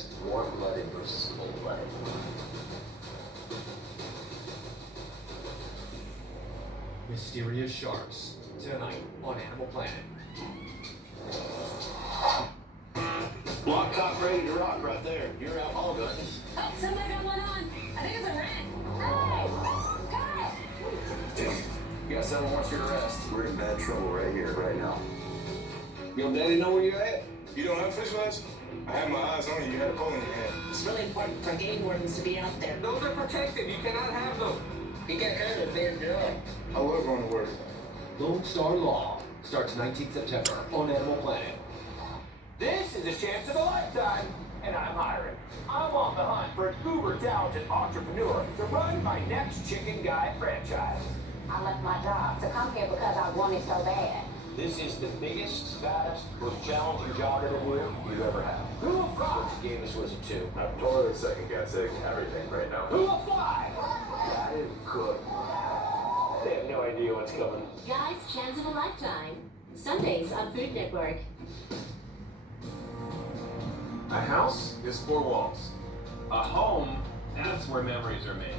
is warm-blooded versus cold-blooded. Mysterious sharks tonight on Animal Planet. Block top ready to rock right there. You're out all gun. Oh, somebody got one on. I think it's a rat. Hey! Cut! You got someone wants your arrest. We're in bad trouble right here, right now. Your daddy know where you're at? You don't have fish lights? I had my eyes on you. You had a pole in your hand. It's really important for game wardens to be out there. Those are protected. You cannot have them. You get hurt at their job. I was going to work. Lone Star Law starts 19th September on Animal Planet. This is a chance of a lifetime, and I'm hiring. I'm on the hunt for an uber-talented entrepreneur to run my next Chicken Guy franchise. I left my job to come here because I want it so bad. This is the biggest, baddest, most challenging job interview you've ever had. Who will fly? Which game this was it to? I'm totally second-guessing everything right now. Who will fly? That is good. They have no idea what's coming. Guys, chance of a lifetime. Sundays on Food Network. A house is 4 walls. A home, that's where memories are made.